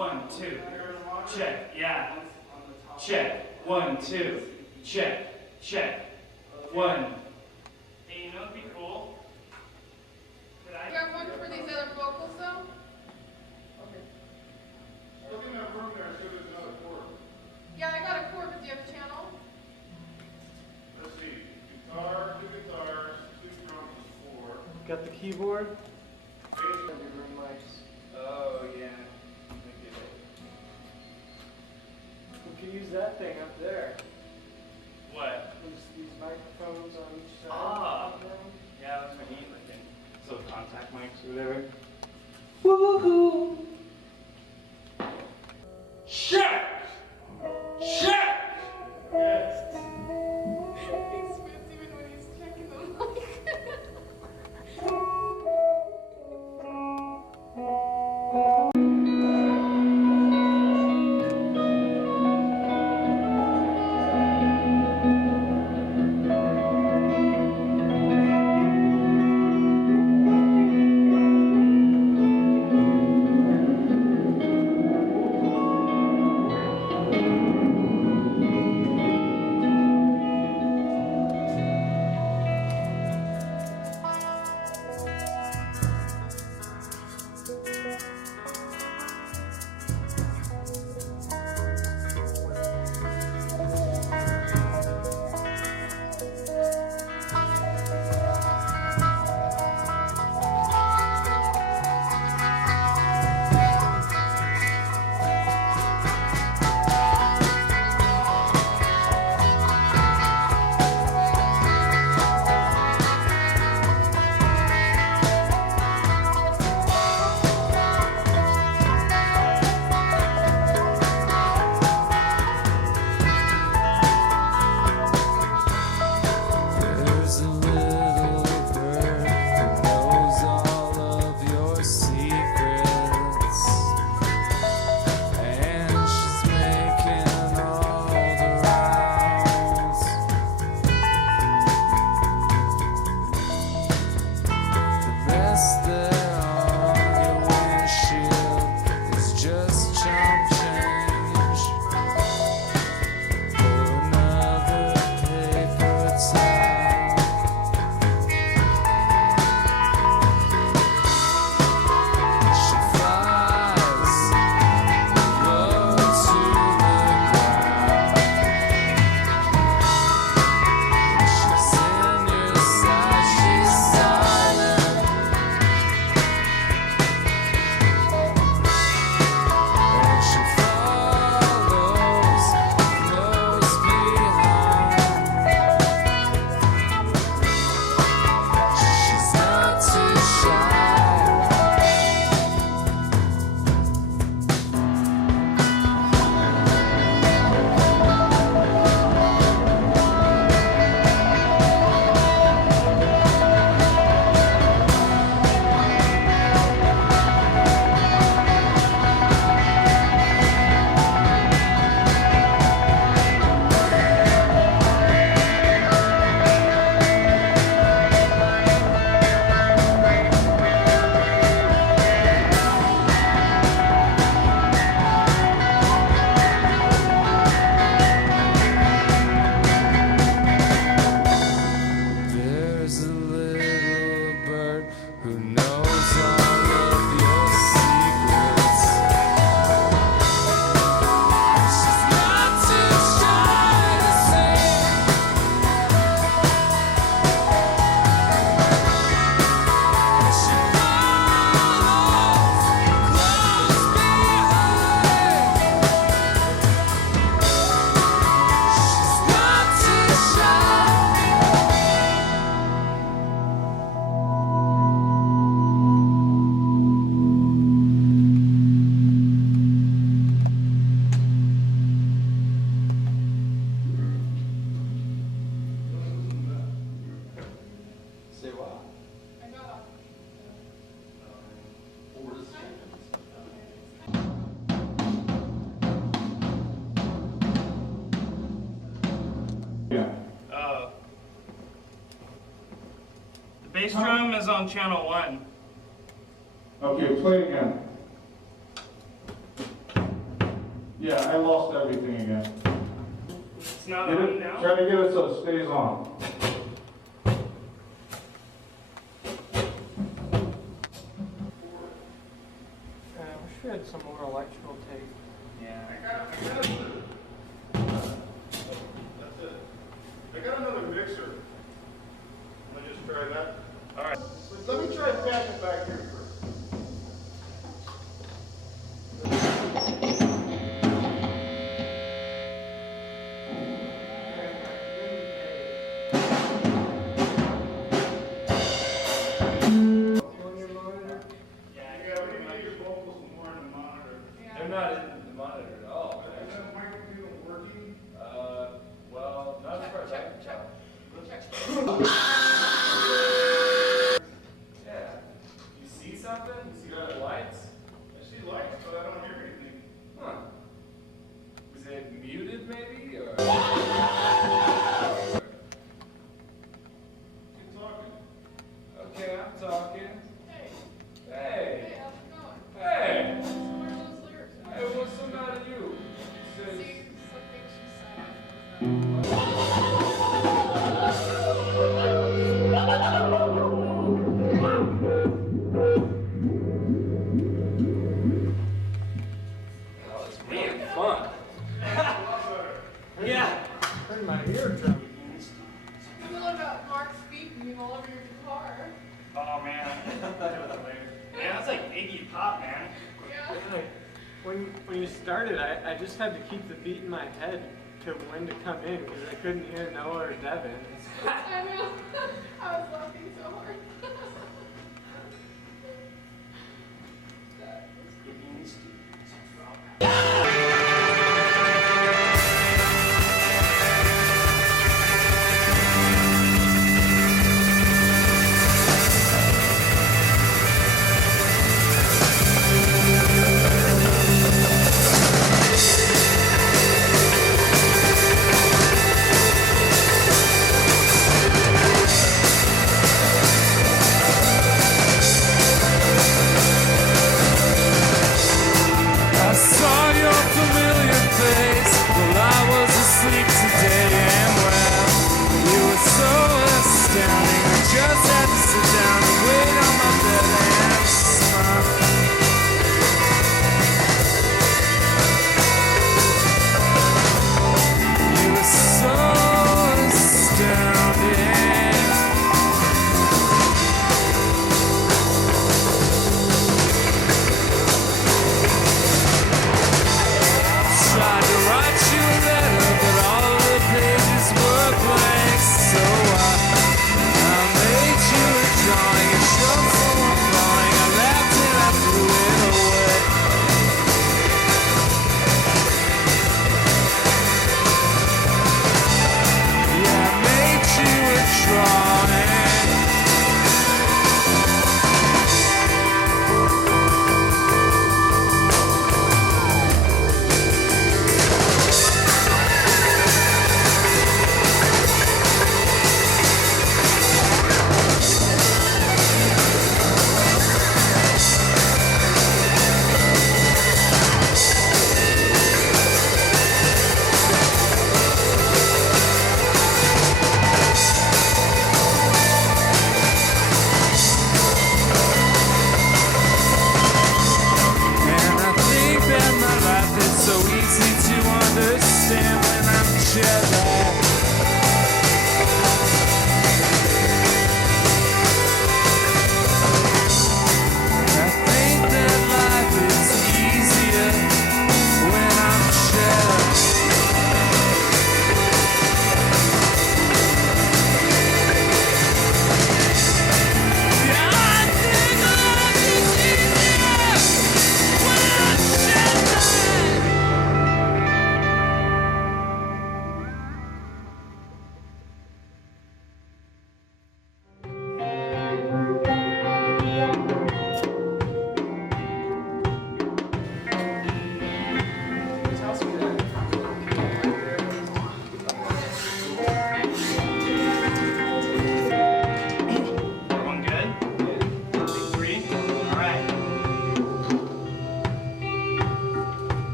1, 2. Check. Yeah. Check. 1, 2. Check. Check. 1. Hey, you know what'd be cool? You got one for these other vocals though? Okay. Look in that room there, see if there's another chord. Yeah, I got a chord, but do you have a channel? Let's see. Guitar, 2 guitars, 2 drums, 4. Got the keyboard? Bass. Room mics. Oh, yeah. We can use that thing up there. What? These microphones on each side. Ah. Yeah, that's what I need, like, so contact mics or whatever. Woohoo! Check! Check! Yes. He spits even when he's checking the mic. There's a little bird who knows all of your secrets, and she's making all the rounds. The mess there on your windshield is just chump change for another paper towel. She flies low to the ground. She's in your sight, she's silent, and she follows close behind. She's not too shy. There's a little bird who knows all of your secrets. She's not too shy to sing. She follows close behind. She's not too shy. Say what? I got Yeah. The bass drum is on channel 1. Okay, play again. Yeah, I lost everything again. It's not Get on it, now? try to get it so it stays on. I wish we had some more electrical tape. Yeah. I got it. That's it. I got another mixer. Let me just try that. All right. Let me try tapping back here first. Yeah, we need your vocals more in the monitor. They're not in the monitor at all. Is that microphone working? Well, not as far as I can tell. Yeah. You see something? You see the lights? I see lights, but I don't hear anything. Huh. Is it muted maybe, or? Keep talking. Okay, I'm talking. Hey, Hey! hey, how's it going? Hey! So where's those lyrics? Hey, what's the matter with you? It says, See, something she said. oh, it's being fun. Yeah. Turn my eardrum. You know about Mark speaking all over your guitar. Oh man. Man, that's like Iggy Pop, man. Yeah. Like, when you started, I just had to keep the beat in my head to when to come in because I couldn't hear Noah or Devin. I know. I was laughing so hard.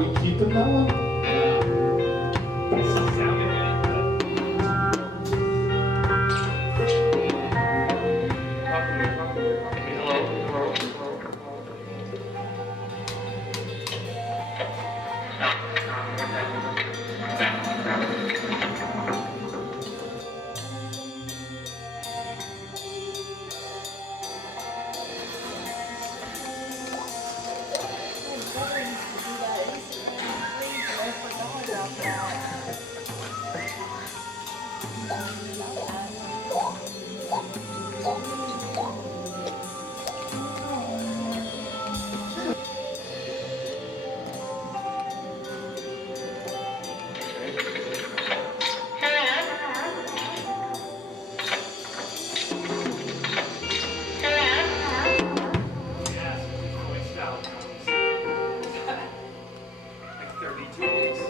we keeping that one? Sounded in it, yeah, voiced out. Like 32 days.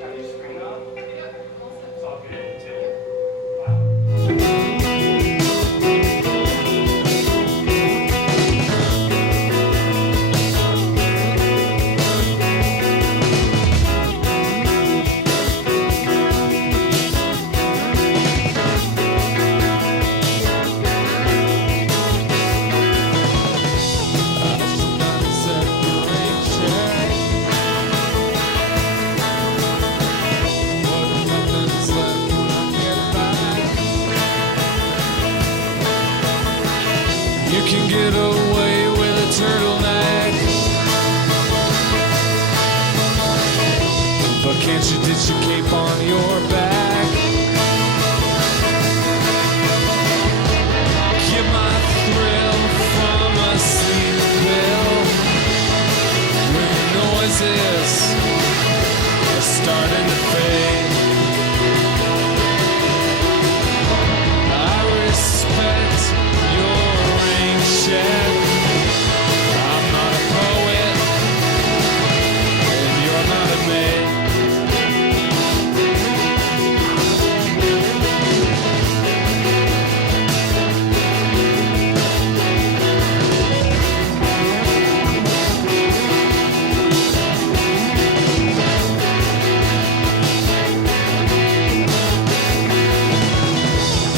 Have your screen on? It's all good, too. Wow. You can get away with a turtleneck, but can't you ditch your cape on your back? Get my thrill from a sleep pill when the noises are starting to fade. I respect your ring check. I'm not a poet, and you're not a maid.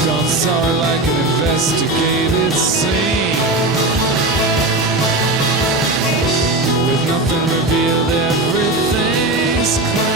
Gone sour like an investigated scene, with nothing revealed, everything's clean.